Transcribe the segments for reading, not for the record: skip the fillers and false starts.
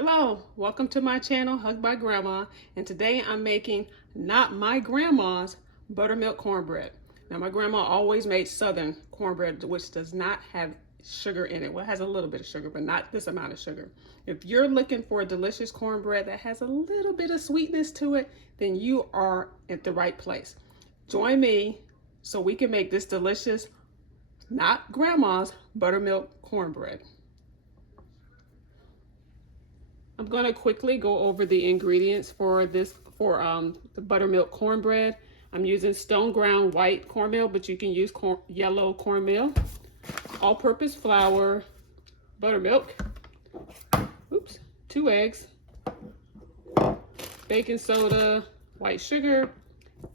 Hello, welcome to my channel, Hugged by Grandma, and today I'm making not my grandma's buttermilk cornbread. Now my grandma always made southern cornbread, which does not have sugar in it. Well, it has a little bit of sugar, but not this amount of sugar. If you're looking for a delicious cornbread that has a little bit of sweetness to it, then you are at the right place. Join me so we can make this delicious, not grandma's, buttermilk cornbread. I'm going to quickly go over the ingredients for the buttermilk cornbread. I'm using stone ground white cornmeal, but you can use yellow cornmeal, all-purpose flour, buttermilk, 2 eggs, baking soda, white sugar,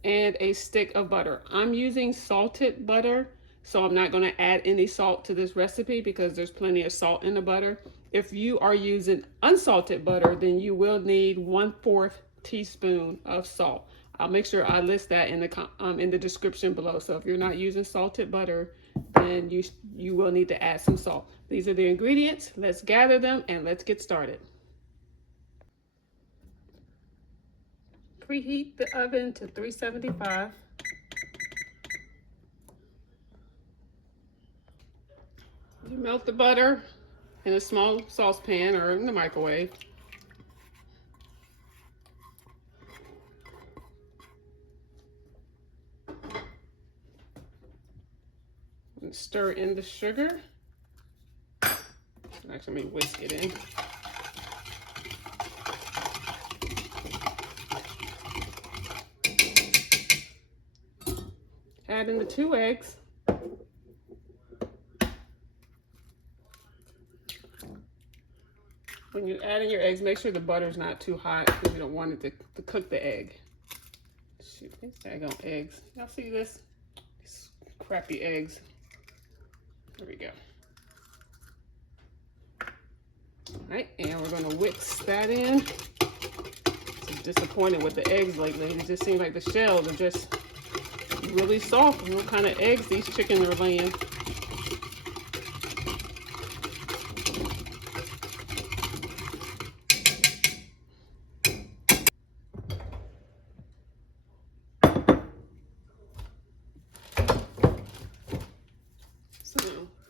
and a stick of butter. I'm using salted butter, so I'm not going to add any salt to this recipe because there's plenty of salt in the butter. If you are using unsalted butter, then you will need 1/4 teaspoon of salt. I'll make sure I list that in the description below. So if you're not using salted butter, then you will need to add some salt. These are the ingredients. Let's gather them and let's get started. Preheat the oven to 375. You melt the butter in a small saucepan or in the microwave. And stir in the sugar. Actually, let me whisk it in. Add in the 2 eggs. When you add in your eggs, make sure the butter's not too hot because you don't want it to cook the egg. Shoot, these daggone eggs. Y'all see this? These crappy eggs. There we go. All right, and we're gonna whisk that in. I'm disappointed with the eggs lately. It just seems like the shells are just really soft. What kind of eggs these chickens are laying.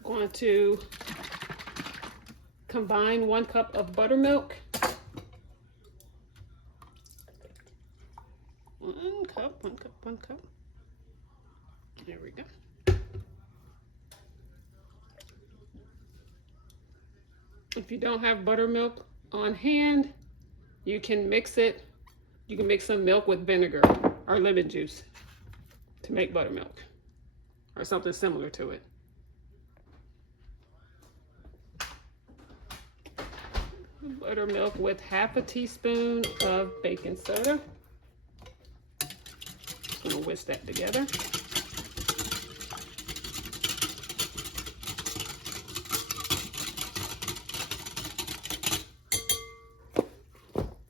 Going to combine 1 cup of buttermilk. 1 cup, 1 cup, 1 cup. There we go. If you don't have buttermilk on hand, you can mix it. You can mix some milk with vinegar or lemon juice to make buttermilk or something similar to it. Buttermilk with 1/2 teaspoon of baking soda. Just gonna whisk that together.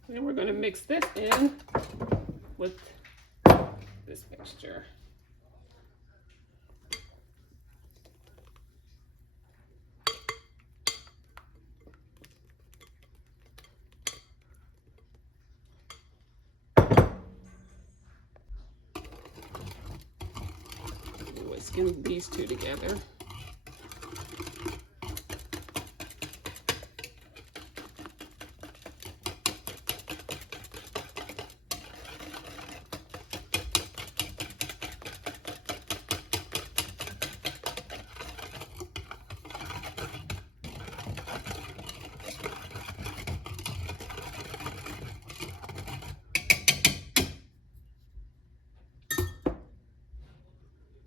And we're gonna mix this in with this mixture. Whisking these 2 together.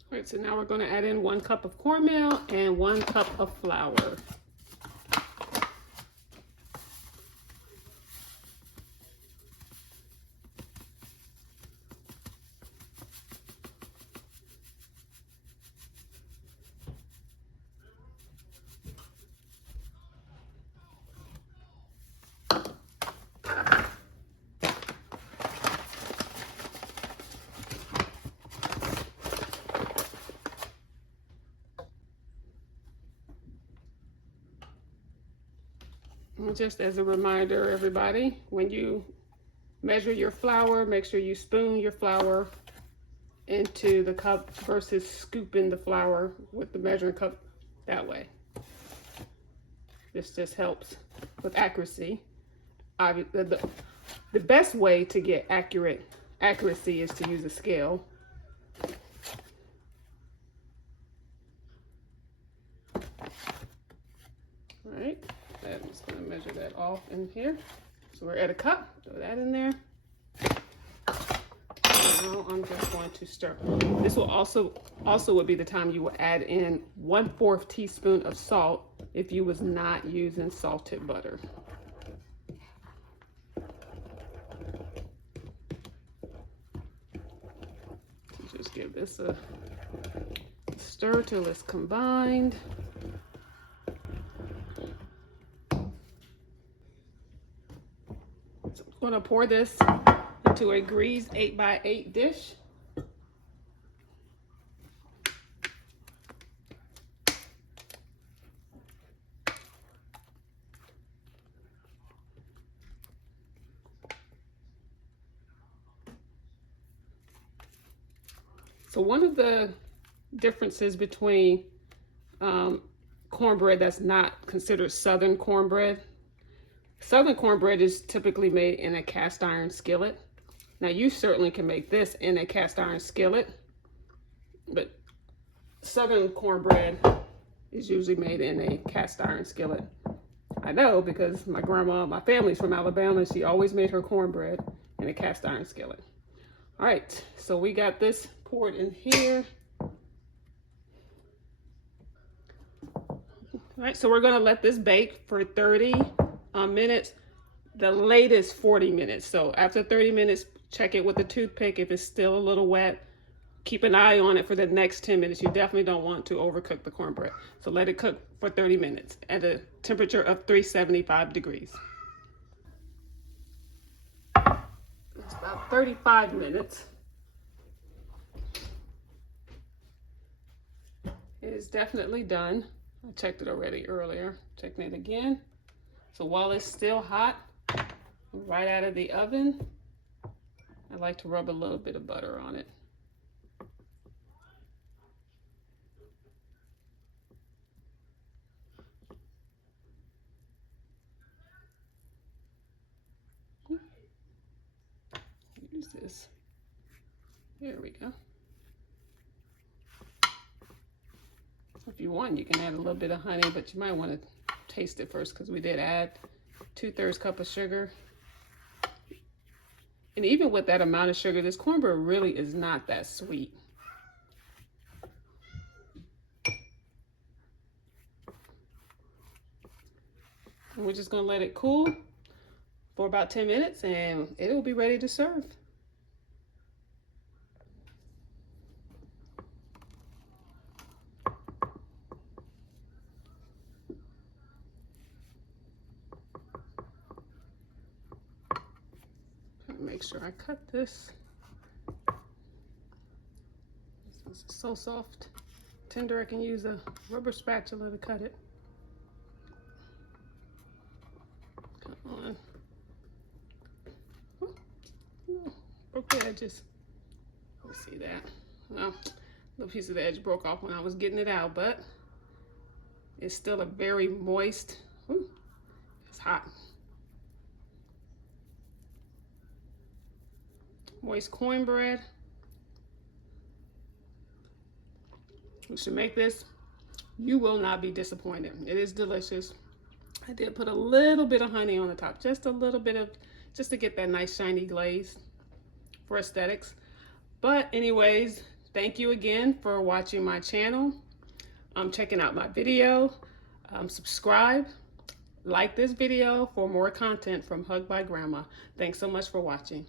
All right, so now we're going to add in 1 cup of cornmeal and 1 cup of flour. Just as a reminder, everybody, when you measure your flour, make sure you spoon your flour into the cup versus scooping the flour with the measuring cup that way. This just helps with accuracy. The best way to get accuracy is to use a scale. All right, I'm just going to measure that off in here. So we're at a cup, throw that in there. Now I'm just going to stir. This will also would be the time you will add in 1/4 teaspoon of salt if you was not using salted butter. Just give this a stir till it's combined. So I'm going to pour this into a greased 8x8 dish. So one of the differences between cornbread that's not considered Southern cornbread. Southern cornbread is typically made in a cast iron skillet. Now you certainly can make this in a cast iron skillet, but Southern cornbread is usually made in a cast iron skillet. I know because my family's from Alabama, she always made her cornbread in a cast iron skillet. All right, so we got this poured in here. All right, so we're gonna let this bake for 30 minutes, the latest 40 minutes. So after 30 minutes, check it with a toothpick. If it's still a little wet, keep an eye on it for the next 10 minutes. You definitely don't want to overcook the cornbread. So let it cook for 30 minutes at a temperature of 375 degrees. It's about 35 minutes. It is definitely done. I checked it already earlier. Checking it again. So while it's still hot, right out of the oven, I like to rub a little bit of butter on it. Use this. There we go. If you want, you can add a little bit of honey, but you might want to taste it first because we did add 2/3 cup of sugar. And even with that amount of sugar, this cornbread really is not that sweet. And we're just going to let it cool for about 10 minutes and it will be ready to serve. Make sure I cut this. This is so soft, tender, I can use a rubber spatula to cut it. Come on. Oh, broke the edges. Let's see that. Well, a little piece of the edge broke off when I was getting it out, but it's still a very moist. Ooh, it's hot. Moist cornbread. You should make this. You will not be disappointed. It is delicious. I did put a little bit of honey on the top, just a little bit of, just to get that nice shiny glaze for aesthetics. But anyways, thank you again for watching my channel. Checking out my video. Subscribe, like this video for more content from Hug by Grandma. Thanks so much for watching.